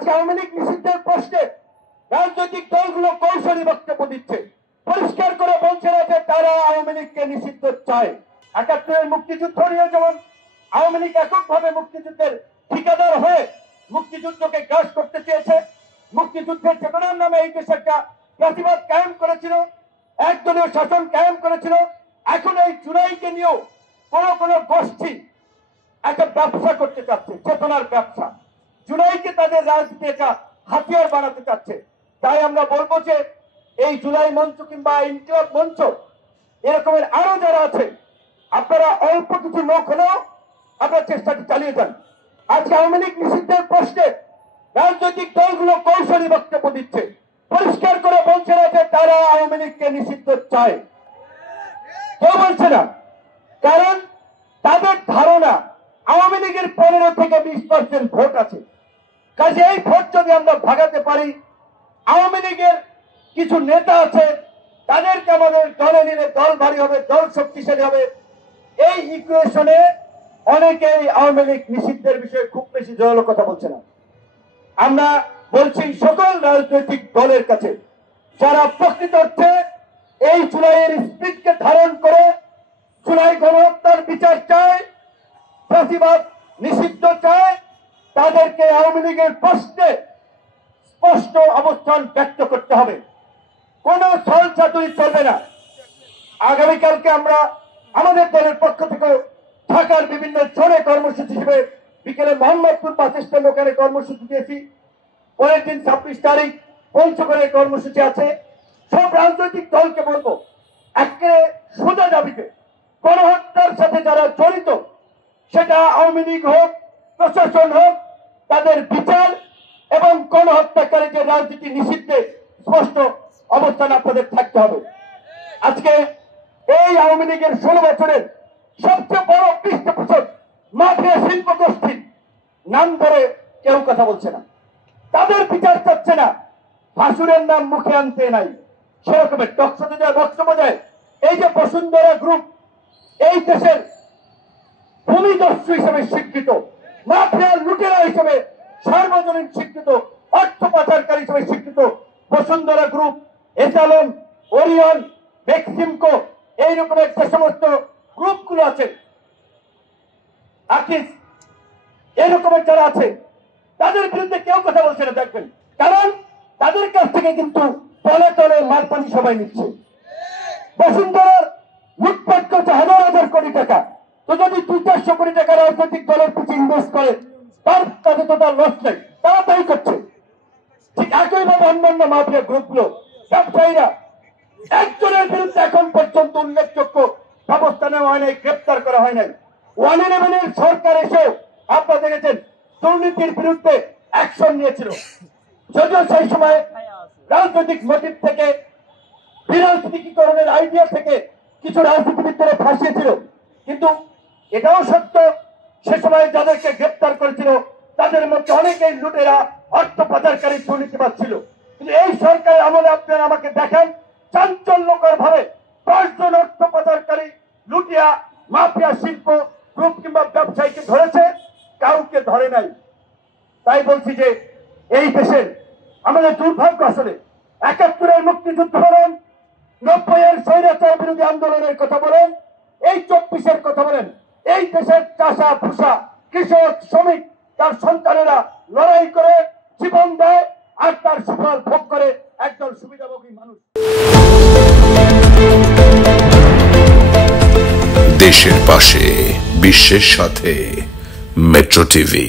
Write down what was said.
আজকে আওয়ামী লীগ নিষিদ্ধের প্রশ্নে রাজনৈতিক দলগুলো কৌশলী বক্তব্য দিচ্ছে, পরিষ্কার করে বলছে না যে তারা আওয়ামী লীগকে নিষিদ্ধ চায়। ৭১-এর মুক্তিযুদ্ধ নিয়ে যেমন আওয়ামী লীগ এককভাবে মুক্তিযুদ্ধের ঠিকাদার হয়ে মুক্তিযুদ্ধকে গ্রাস করতে চেয়েছে, মুক্তিযুদ্ধের চেতনার নামে এই দেশে একটা প্রতিবাদ কায়েম করেছিল, একদলীয় শাসন কায়েম করেছিল। এখন এই জুলাইকে নিয়েও কোন গোষ্ঠী একটা ব্যবসা করতে চাচ্ছে, চেতনার ব্যবসা। জুলাইকে তাদের রাজনীতি একটা হাতিয়ার বানাতে চাচ্ছে। তাই আমরা বলবো যে এই জুলাই মঞ্চ কিংবা ইনকিলাব মঞ্চ এরকমের আরো যারা আছে, আপনারা অল্প কিছু লোক হলেও আপনার চেষ্টাটি চালিয়ে যান। আজকে আওয়ামী লীগ নিষিদ্ধের প্রশ্নে রাজনৈতিক দলগুলো কৌশলী বক্তব্য দিচ্ছে, পরিষ্কার করে বলছে না যে তারা আওয়ামী লীগকে নিষিদ্ধ চায়। কেউ বলছে না, কারণ তাদের ধারণা আওয়ামী লীগের 15 থেকে 20% ভোট আছে। কাজে এই ভোট যদি আমরা ভাগাতে পারি, আওয়ামী লীগের কিছু নেতা আছে তাদেরকে আমাদের দলে নিলে দল ভারী হবে, দল শক্তিশালী হবে। এই ইকুয়েশনে অনেকেই আওয়ামী লীগ নিষিদ্ধের বিষয়ে খুব বেশি জোরালো কথা বলছে না। আমরা বলছি সকল রাজনৈতিক দলের কাছে, যারা প্রকৃত অর্থে এই জুলাইয়ের স্পিরিটকে ধারণ করে জুলাই গণহত্যার বিচার চায়, প্রতিবাদ নিষিদ্ধ চায়, তাদেরকে আওয়ামী লীগের প্রশ্নে স্পষ্ট অবস্থান ব্যক্ত করতে হবে। কোন ছল চাতুরি চলবে না। আগামীকালকে আমরা আমাদের দলের পক্ষ থেকে ঢাকার বিভিন্ন জোনে কর্মসূচি হিসেবে বিকেলে মোহাম্মদপুর বাস স্ট্যান্ড ওখানে কর্মসূচি দিয়েছি। পরের দিন 26 তারিখ পঞ্চগড়ে কর্মসূচি আছে। সব রাজনৈতিক দলকে বলবো, একে সোজা দাবিতে গণহত্যার সাথে যারা জড়িত, সেটা আওয়ামী লীগ হোক, প্রশাসন হোক, তাদের বিচার এবং গণহত্যাকারীদের রাজনীতি নিষিদ্ধে স্পষ্ট অবস্থান আপনাদের থাকতে হবে। আজকে এই আওয়ামী লীগের 16 বছরের সবচেয়ে বড় পৃষ্ঠপোষক মাফিয়া শিল্প গোষ্ঠীর নাম ধরে কেউ কথা বলছে না, তাদের বিচার চাচ্ছে না। ভাসুরের নাম মুখে আনতে নাই, সেরকমের টকশোতে যায়, বক্তব্য যায়। এই যে বসুন্ধরা গ্রুপ এই দেশের ভূমিদস্যু হিসেবে স্বীকৃত, মাফিয়া লুটেরা হিসেবে সার্বজনীন স্বীকৃত, অর্থ পাচারকারী হিসেবে স্বীকৃত বসুন্ধরা গ্রুপ, এসালন, ওরিয়ন, মেক্সিমকো, এইরকমের যে সমস্ত গ্রুপগুলো আছে, আকিস, এইরকমের যারা আছে, তাদের বিরুদ্ধে কেউ কথা বলছে না। দেখবেন, কারণ তাদের কাছ থেকে কিন্তু তলে তলে মালপানি সবাই নিচ্ছে। বসুন্ধরার লুটপাট করছে হাজার হাজার কোটি টাকা। তো যদি 200-400 কোটি টাকা রাজনৈতিক দলের পিছিয়ে ইনভেস্ট করে, তার কাছে তো তার লস নেই, তারা তাই করছে। ঠিক একইভাবে অন্যান্য মাফিয়া গ্রুপগুলো, ব্যবসায়ীরা, একজনের বিরুদ্ধে এখন পর্যন্ত উল্লেখযোগ্য ব্যবস্থা নেওয়া হয় নাই, গ্রেপ্তার করা হয় নাই। 111-এর সরকার এসেও আপনারা দেখেছেন দুর্নীতির বিরুদ্ধে অ্যাকশন নিয়েছিল। যদিও সেই সময় রাজনৈতিক মোটিভ থেকে, বিরাজনীতিকরণের আইডিয়া থেকে কিছু রাজনীতিবিদদের ফাঁসিয়েছিল, কিন্তু এটাও সত্য সে সময় যাদেরকে গ্রেপ্তার করেছিল তাদের মধ্যে অনেকেই লুটেরা, অর্থ পাচারকারী, দুর্নীতিবাদ ছিল। কিন্তু এই সরকারের আমলে আপনারা আমাকে দেখেন, চাঞ্চল্যকর ভাবে 10 জন অর্থ পাচারকারী, লুটিয়া, মাফিয়া শিল্প গ্রুপ কিংবা ব্যবসায়ীকে ধরেছে, কাউকে ধরে নাই। তাই বলছি যে এই দেশের আমাদের দুর্ভাগ্য, আসলে ৭১-এর মুক্তিযুদ্ধ বলেন, ৯০-এর স্বৈরাচার বিরোধী আন্দোলনের কথা বলেন, এই ২৪-এর কথা বলেন, এই দেশের চাষা, ভুষা, কৃষক, শ্রমিক, তার সন্তানেরা লড়াই করে জীবন দেয় আর তার সুফল ভোগ করে একদল সুবিধাভোগী মানুষ। দেশের পাশে, বিশ্বের সাথে, মেট্রো টিভি।